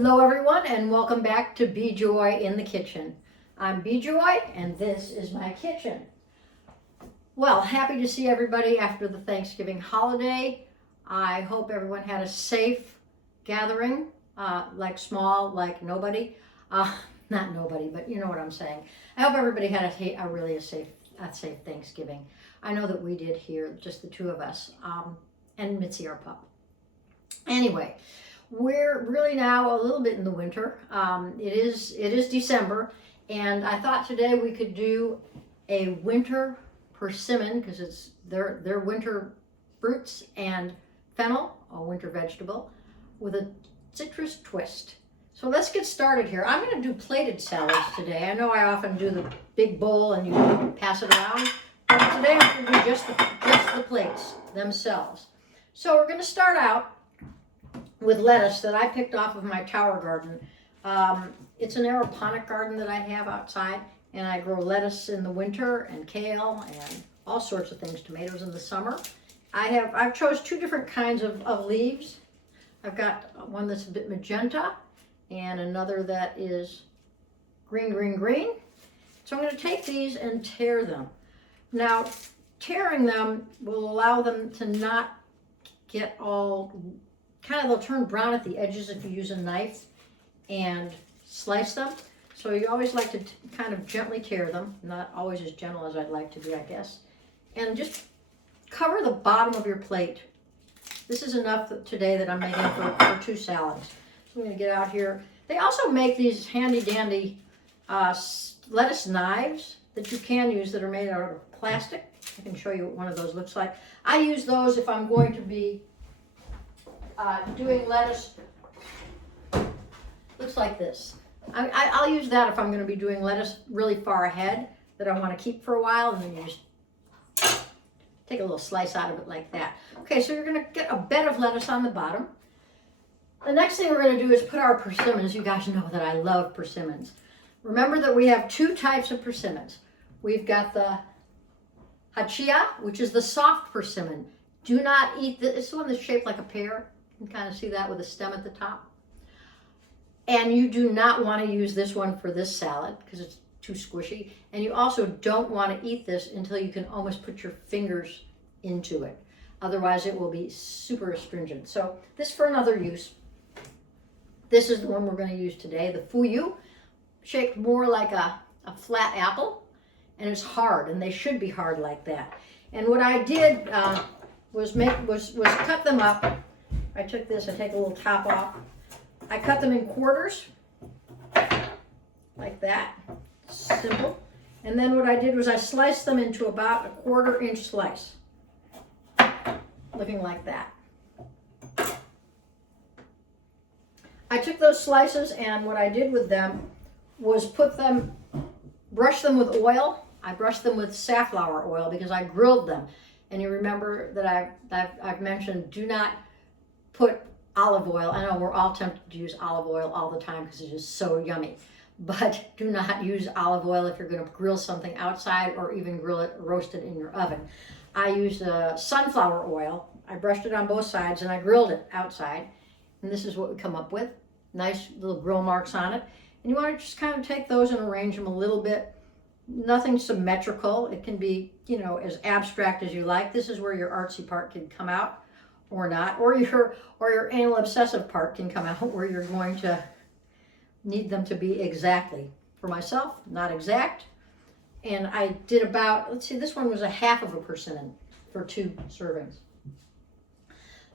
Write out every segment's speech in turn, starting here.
Hello everyone and welcome back to Be Joy in the Kitchen. I'm Be Joy and this is my kitchen. Well, happy to see everybody after the Thanksgiving holiday. I hope everyone had a safe gathering, like small, like nobody. Not nobody, but you know what I'm saying. I hope everybody had a safe Thanksgiving. I know that we did here, just the two of us, and Mitzi, our pup. Anyway, we're really now a little bit in the winter. It is December, and I thought today we could do a winter persimmon because it's their winter fruits, and fennel, a winter vegetable, with a citrus twist. So let's get started here. I'm going to do plated salads today. I know I often do the big bowl and you pass it around, but today I'm going to do just the plates themselves. So we're going to start out with lettuce that I picked off of my tower garden. It's an aeroponic garden that I have outside, and I grow lettuce in the winter and kale and all sorts of things, tomatoes in the summer. I've chose two different kinds of leaves. I've got one that's a bit magenta and another that is green. So I'm going to take these and tear them. Now, tearing them will allow them to not get all they'll turn brown at the edges if you use a knife and slice them. So you always like to kind of gently tear them, not always as gentle as I'd like to be, I guess. And just cover the bottom of your plate. This is enough today that I'm making for two salads. So I'm going to get out here. They also make these handy dandy lettuce knives that you can use that are made out of plastic. I can show you what one of those looks like. I use those if I'm going to be doing lettuce. Looks like this. I'll use that if I'm going to be doing lettuce really far ahead that I want to keep for a while, and then you just take a little slice out of it like that. Okay, so you're going to get a bed of lettuce on the bottom. The next thing we're going to do is put our persimmons. You guys know that I love persimmons. Remember that we have two types of persimmons. We've got the hachia, which is the soft persimmon. Do not eat this. It's the one that's shaped like a pear. You can kind of see that with a stem at the top. And you do not want to use this one for this salad because it's too squishy. And you also don't want to eat this until you can almost put your fingers into it. Otherwise it will be super astringent. So this for another use. This is the one we're going to use today, the fuyu, shaped more like a flat apple. And it's hard, and they should be hard like that. And what I did was cut them up. I took this, I take a little top off. I cut them in quarters, like that, simple. And then what I did was I sliced them into about a 1/4 inch slice, looking like that. I took those slices, and what I did with them was brush them with oil. I brushed them with safflower oil because I grilled them. And you remember that I've mentioned, do not put olive oil. I know we're all tempted to use olive oil all the time because it's just so yummy. But do not use olive oil if you're going to grill something outside or even roast it in your oven. I used sunflower oil. I brushed it on both sides and I grilled it outside. And this is what we come up with. Nice little grill marks on it. And you want to just kind of take those and arrange them a little bit. Nothing symmetrical. It can be, as abstract as you like. This is where your artsy part can come out or not. Or your anal obsessive part can come out where you're going to need them to be exactly. For myself, not exact. And I did about, let's see, this one was a 1/2 of a persimmon for 2 servings.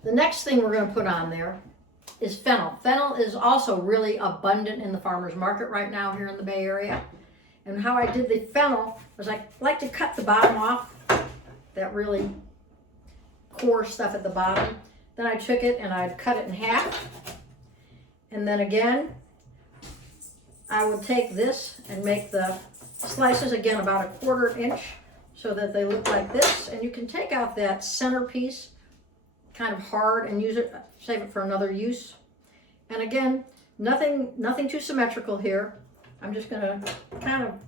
The next thing we're going to put on there is fennel. Fennel is also really abundant in the farmer's market right now here in the Bay Area. And how I did the fennel was I like to cut the bottom off, that really coarse stuff at the bottom. Then I took it and I'd cut it in half. And then again, I would take this and make the slices again about a 1/4 inch so that they look like this. And you can take out that center piece, kind of hard, and use it, save it for another use. And again, nothing too symmetrical here. I'm just going to kind of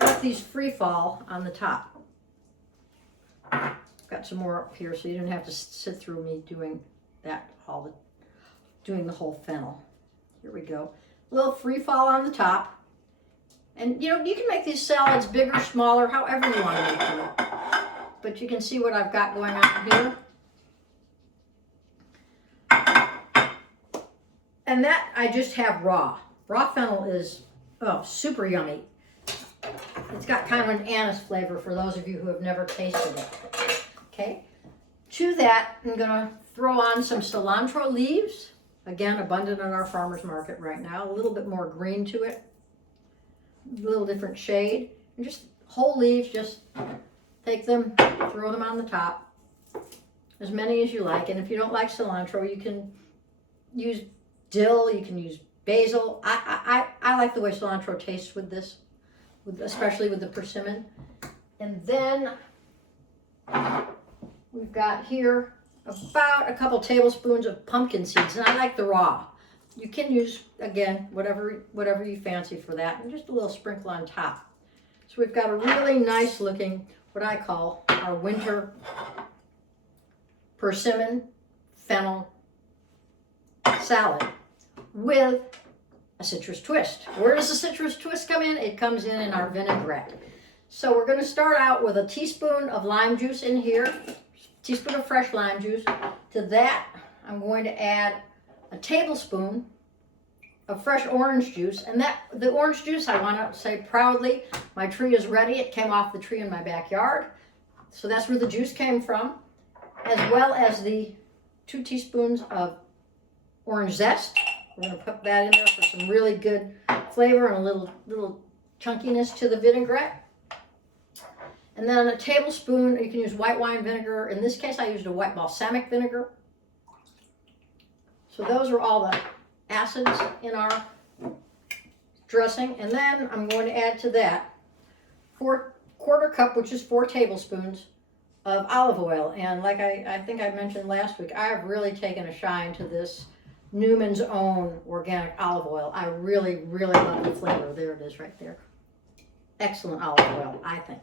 let these free fall on the top. Got some more up here so you don't have to sit through me doing that doing the whole fennel. Here we go. A little free fall on the top. And you know, you can make these salads bigger, smaller, however you want to make them. But you can see what I've got going on here. And that I just have raw. Raw fennel is, oh, super yummy. It's got kind of an anise flavor for those of you who have never tasted it. Okay. To that, I'm going to throw on some cilantro leaves. Again, abundant in our farmer's market right now. A little bit more green to it. A little different shade. And just whole leaves, just take them, throw them on the top. As many as you like. And if you don't like cilantro, you can use dill, you can use basil. I like the way cilantro tastes with this, especially with the persimmon. And then we've got here about a couple tablespoons of pumpkin seeds, and I like the raw. You can use, again, whatever you fancy for that, and just a little sprinkle on top. So we've got a really nice looking, what I call our winter persimmon fennel salad with a citrus twist. Where does the citrus twist come in? It comes in our vinaigrette. So we're going to start out with a teaspoon of lime juice in here, teaspoon of fresh lime juice. To that, I'm going to add a tablespoon of fresh orange juice. And the orange juice, I want to say proudly, my tree is ready. It came off the tree in my backyard. So that's where the juice came from, as well as the 2 teaspoons of orange zest. We're going to put that in there for some really good flavor and a little chunkiness to the vinaigrette. And then a tablespoon, you can use white wine vinegar. In this case, I used a white balsamic vinegar. So those are all the acids in our dressing. And then I'm going to add to that 1/4 cup, which is 4 tablespoons of olive oil. And like I think I mentioned last week, I have really taken a shine to this Newman's own organic olive oil. I really, really love the flavor. There it is right there. Excellent olive oil, I think.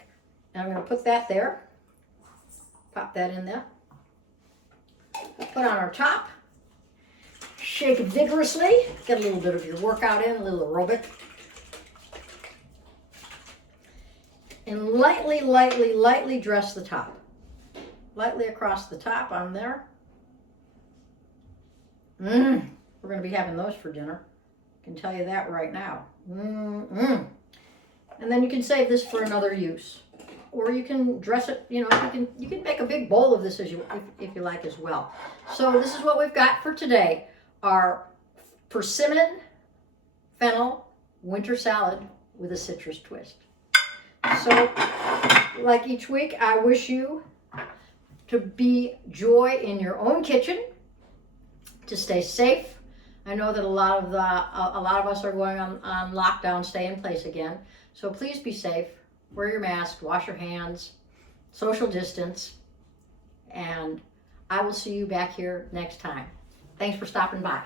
And I'm going to put that there. Pop that in there. Put on our top. Shake it vigorously. Get a little bit of your workout in, a little aerobic. And lightly, lightly, lightly dress the top. Lightly across the top on there. We're going to be having those for dinner. I can tell you that right now. And then you can save this for another use. Or you can dress it, you know, you can make a big bowl of this if you like as well. So this is what we've got for today. Our persimmon fennel winter salad with a citrus twist. So like each week, I wish you to be joy in your own kitchen, to stay safe. I know that a lot of us are going on lockdown, stay in place again. So please be safe. Wear your mask, wash your hands, social distance, and I will see you back here next time. Thanks for stopping by.